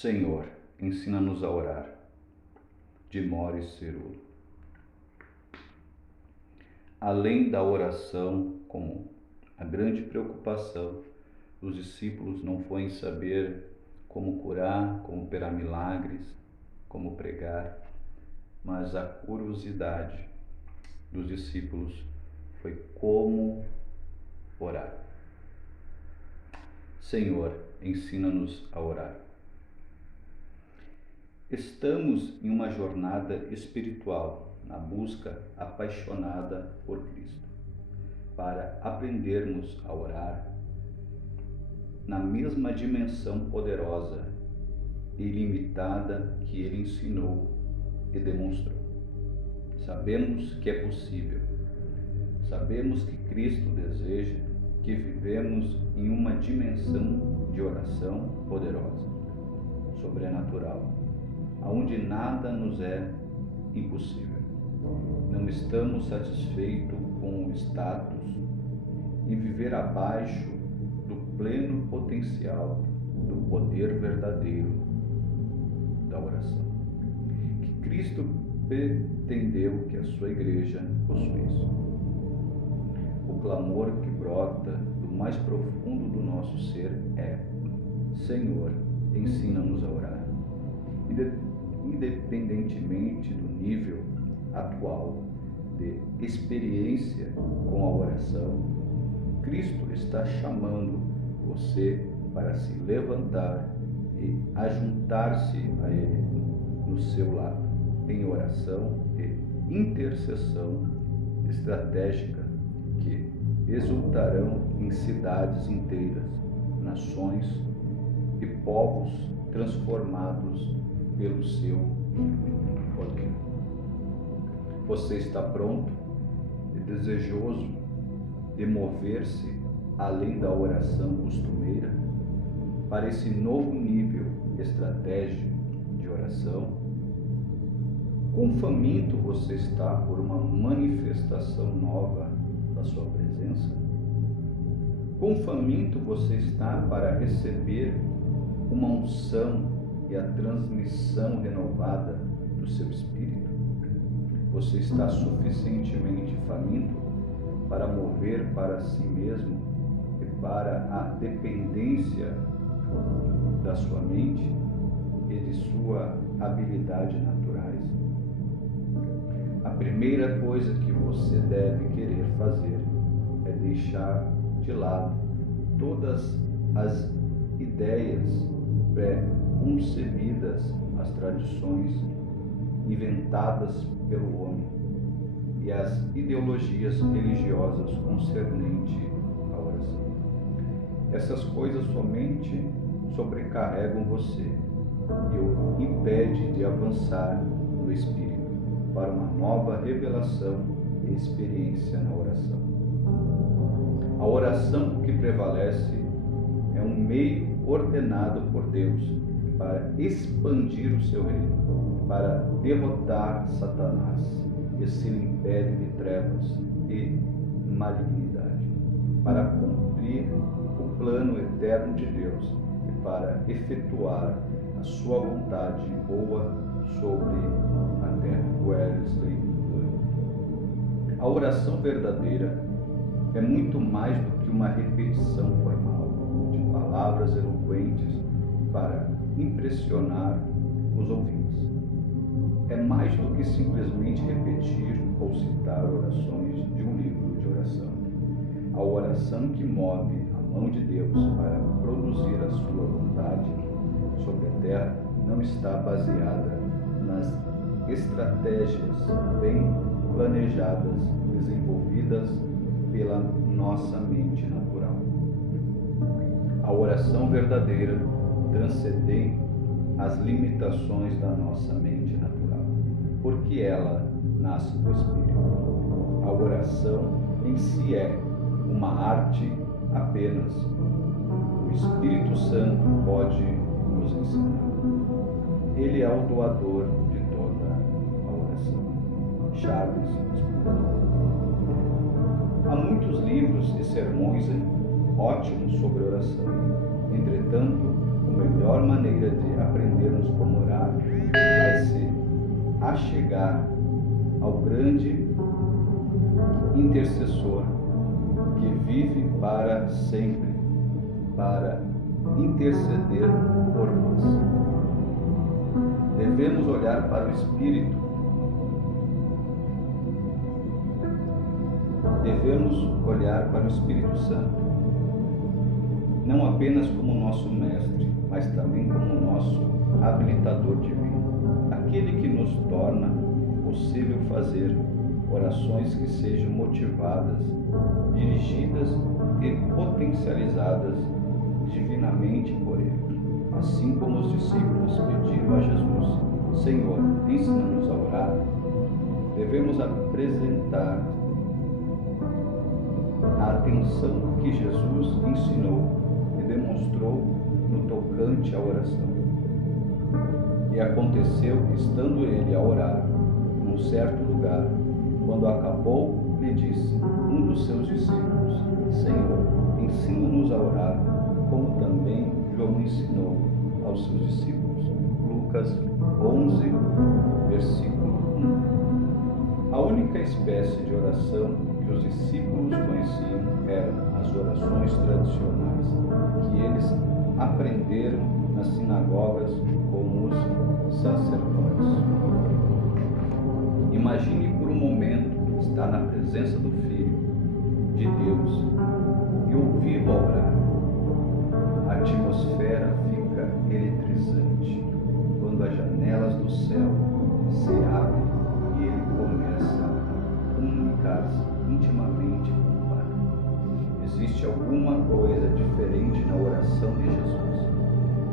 Senhor, ensina-nos a orar. De Maurice Cerullo. Além da oração comum, a grande preocupação dos discípulos não foi em saber como curar, como operar milagres, como pregar, mas a curiosidade dos discípulos foi como orar. Senhor, ensina-nos a orar. Estamos em uma jornada espiritual na busca apaixonada por Cristo, para aprendermos a orar na mesma dimensão poderosa e ilimitada que Ele ensinou e demonstrou. Sabemos que é possível. Sabemos que Cristo deseja que vivemos em uma dimensão de oração poderosa, sobrenatural, onde nada nos é impossível. Não estamos satisfeitos com o status e viver abaixo do pleno potencial do poder verdadeiro da oração, que Cristo pretendeu que a sua igreja possuísse. O clamor que brota do mais profundo do nosso ser é: Senhor, ensina-nos a orar. Independentemente do nível atual de experiência com a oração, Cristo está chamando você para se levantar e ajuntar-se a Ele no seu lado, em oração e intercessão estratégica que exultarão em cidades inteiras, nações e povos transformados pelo seu poder. Você está pronto e desejoso de mover-se além da oração costumeira para esse novo nível estratégico de oração? Quão faminto você está por uma manifestação nova da sua presença? Quão faminto você está para receber uma unção e a transmissão renovada do seu espírito? Você está suficientemente faminto para mover para si mesmo e para a dependência da sua mente e de sua habilidade naturais? A primeira coisa que você deve querer fazer é deixar de lado todas as ideias pré-concebidas, as tradições inventadas pelo homem e as ideologias religiosas concernente à oração. Essas coisas somente sobrecarregam você e o impede de avançar no Espírito para uma nova revelação e experiência na oração. A oração que prevalece é um meio ordenado por Deus para expandir o seu reino, para derrotar Satanás, esse império de trevas e malignidade, para cumprir o plano eterno de Deus e para efetuar a sua vontade boa sobre a terra. Wesley Duran. A oração verdadeira é muito mais do que uma repetição formal de palavras eloquentes para impressionar os ouvintes. É mais do que simplesmente repetir ou citar orações de um livro de oração. A oração que move a mão de Deus para produzir a sua vontade sobre a terra não está baseada nas estratégias bem planejadas, desenvolvidas pela nossa mente natural. A oração verdadeira transcende as limitações da nossa mente natural, porque ela nasce do Espírito. A oração em si é uma arte apenas. O Espírito Santo pode nos ensinar. Ele é o doador de toda a oração. Charles Spurgeon. Há muitos livros e sermões ótimos sobre oração. Entretanto, o melhor maneira de aprendermos como orar vai se achegar ao grande intercessor que vive para sempre, para interceder por nós. Devemos olhar para o Espírito. Devemos olhar para o Espírito Santo, não apenas como nosso mestre, mas também como nosso habilitador divino, aquele que nos torna possível fazer orações que sejam motivadas, dirigidas e potencializadas divinamente por Ele. Assim como os discípulos pediram a Jesus: Senhor, ensina-nos a orar, devemos apresentar a atenção que Jesus ensinou e demonstrou no tocante à oração. E aconteceu que, estando ele a orar num certo lugar, quando acabou, lhe disse um dos seus discípulos: Senhor, ensina-nos a orar, como também João ensinou aos seus discípulos. Lucas 11, versículo 1. A única espécie de oração que os discípulos conheciam eram as orações tradicionais, que eles aprenderam nas sinagogas com os sacerdotes. Imagine por um momento estar na presença do Filho de Deus e ouvi-lo orar. A atmosfera fica eletrizante quando as janelas do céu se abrem e ele começa a comunicar-se intimamente com o Pai. Existe alguma coisa diferente na oração de Jesus,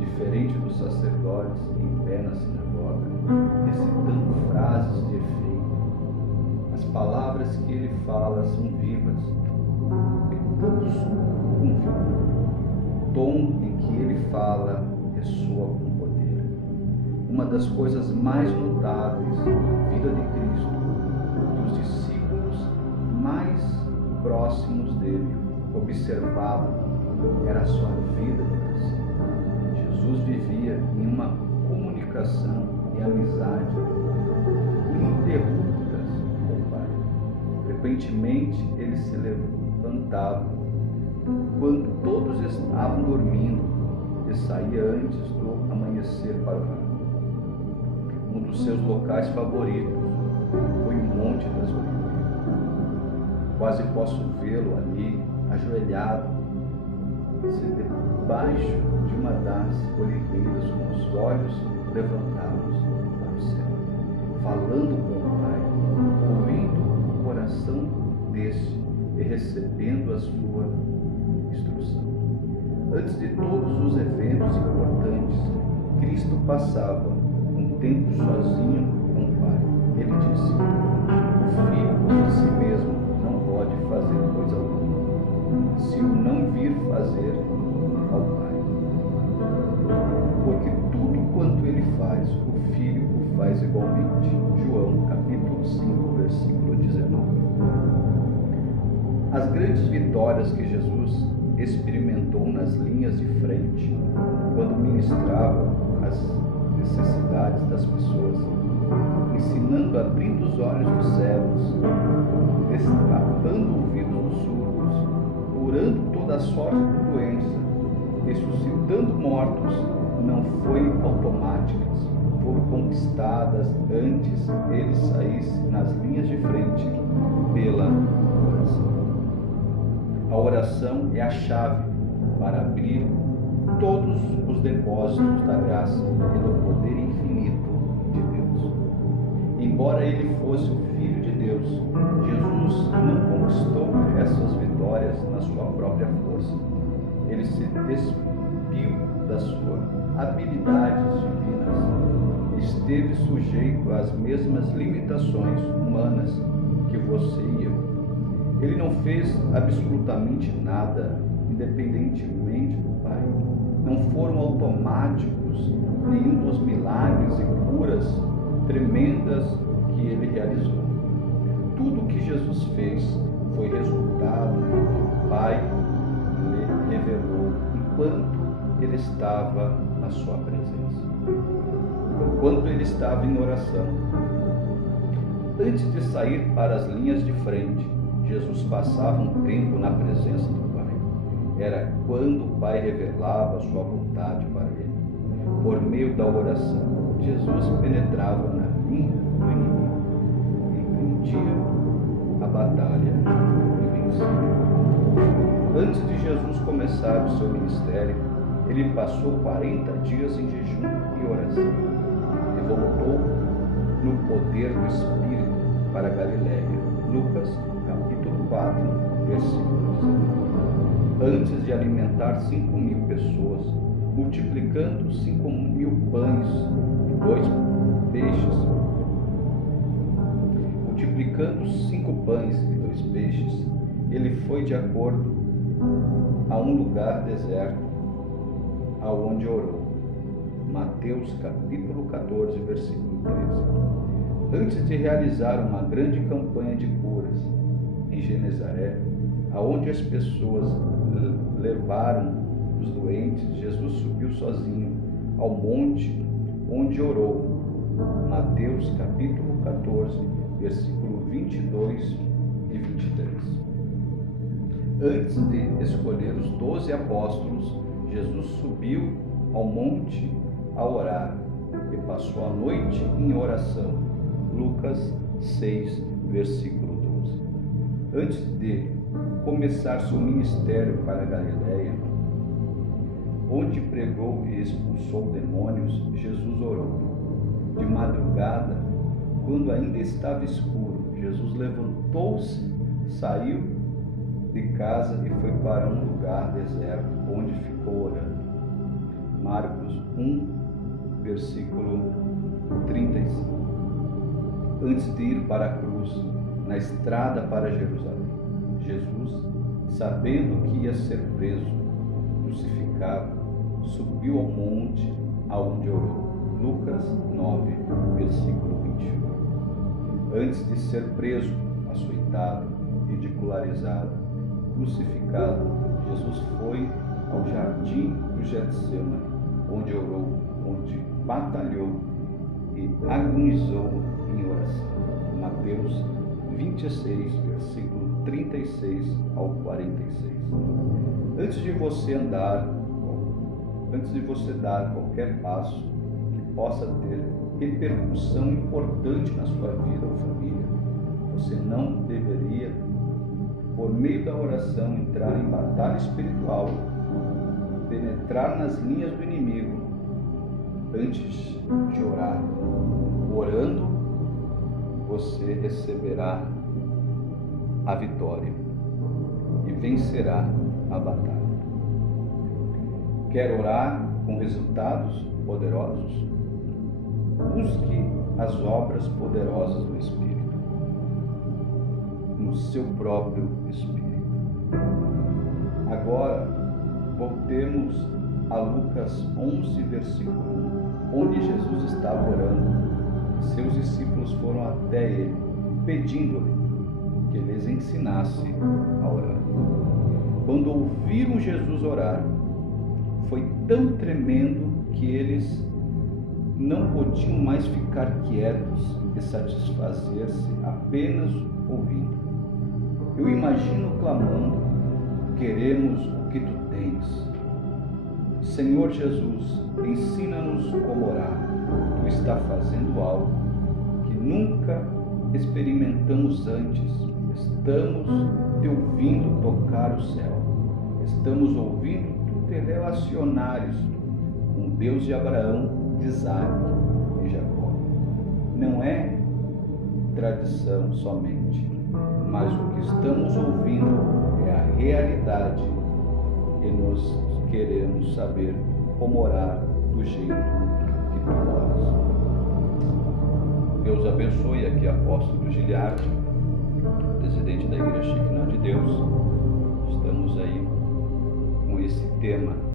diferente dos sacerdotes em pé na sinagoga, recitando frases de efeito. As palavras que ele fala são vivas e pulso com vida. O tom em que ele fala ressoa com poder. Uma das coisas mais notáveis na vida de Cristo, que os discípulos mais próximos dele observavam, era a sua vida de oração. Jesus vivia em uma comunicação e amizade ininterruptas com o Pai. Frequentemente ele se levantava quando todos estavam dormindo e saía antes do amanhecer para orar. Um dos seus locais favoritos foi o Monte das Oliveiras. Quase posso vê-lo ali, ajoelhado, debaixo de uma das oliveiras, com os olhos levantados para o céu, falando com o Pai, ouvindo o coração deste e recebendo a sua instrução. Antes de todos os eventos importantes, Cristo passava um tempo sozinho com o Pai. Ele disse: o Filho de si mesmo não pode fazer coisa alguma, se o não vir fazer ao Pai. Porque tudo quanto ele faz, o Filho o faz igualmente. João capítulo 5, versículo 19. As grandes vitórias que Jesus experimentou nas linhas de frente, quando ministrava as necessidades das pessoas, ensinando, abrindo os olhos dos cegos, destapando ouvidos dos surdos, curando toda a sorte de doença, ressuscitando mortos, não foi automáticas, foram conquistadas antes ele saísse nas linhas de frente pela oração. A oração é a chave para abrir todos os depósitos da graça e do poder infinito de Deus. Embora ele fosse o Filho de Deus, Jesus não conquistou essas vitórias na sua própria força. Ele se despiu das suas habilidades divinas. Esteve sujeito às mesmas limitações humanas que você e eu. Ele não fez absolutamente nada independentemente do Pai. Não foram automáticos nenhum dos milagres e curas tremendas que ele realizou. Tudo o que Jesus fez foi resultado do que o Pai lhe revelou enquanto ele estava na sua presença. Enquanto ele estava em oração, antes de sair para as linhas de frente, Jesus passava um tempo na presença do Pai. Era quando o Pai revelava a sua vontade para ele. Por meio da oração, Jesus penetrava na linha do inimigo, empreendia a batalha e vencia. Antes de Jesus começar o seu ministério, ele passou 40 dias em jejum e oração e voltou no poder do Espírito para Galiléia. Lucas capítulo 4, versículo 19. Antes de alimentar 5.000 pessoas, multiplicando 5.000 pães e 2 peixes, multiplicando 5 pães e 2 peixes, ele foi de acordo a um lugar deserto, aonde orou. Mateus capítulo 14, versículo 13. Antes de realizar uma grande campanha de curas em Genezaré, aonde as pessoas levaram os doentes, Jesus subiu sozinho ao monte onde orou. Mateus capítulo 14, versículo 22 e 23. Antes de escolher os 12 apóstolos, Jesus subiu ao monte a orar e passou a noite em oração. Lucas 6, versículo 12. Antes de começar seu ministério para Galiléia, onde pregou e expulsou demônios, Jesus orou. De madrugada, quando ainda estava escuro, Jesus levantou-se, saiu de casa e foi para um lugar deserto, onde ficou orando. Marcos 1, versículo 35. Antes de ir para a cruz, na estrada para Jerusalém, Jesus, sabendo que ia ser preso, crucificado, subiu ao monte aonde orou. Lucas 9, versículo 21. Antes de ser preso, açoitado, ridicularizado, crucificado, Jesus foi ao jardim do Getsemane, onde orou, onde batalhou e agonizou em oração. Mateus 26, versículo 36 ao 46. Antes de você dar qualquer passo que possa ter repercussão importante na sua vida ou família, você não deveria, por meio da oração, entrar em batalha espiritual, penetrar nas linhas do inimigo. Antes de orar, orando, você receberá a vitória e vencerá a batalha. Quer orar com resultados poderosos? Busque as obras poderosas do Espírito, no seu próprio Espírito. Agora, voltemos a Lucas 11, versículo 1, onde Jesus estava orando. Seus discípulos foram até ele, pedindo-lhe que lhes ensinasse a orar. Quando ouviram Jesus orar, foi tão tremendo que eles não podiam mais ficar quietos e satisfazer-se apenas ouvindo. Eu imagino clamando: queremos o que tu tens. Senhor Jesus, ensina-nos como orar. Tu está fazendo algo que nunca experimentamos antes. Estamos te ouvindo tocar o céu. Estamos ouvindo tu te relacionares com o Deus de Abraão, de Isaac e Jacó. Não é tradição somente, mas o que estamos ouvindo é a realidade e nós queremos saber como orar do jeito que tu oras. Deus abençoe. Aqui apóstolo Giliardi, presidente da Igreja Shekinah de Deus. Estamos aí com esse tema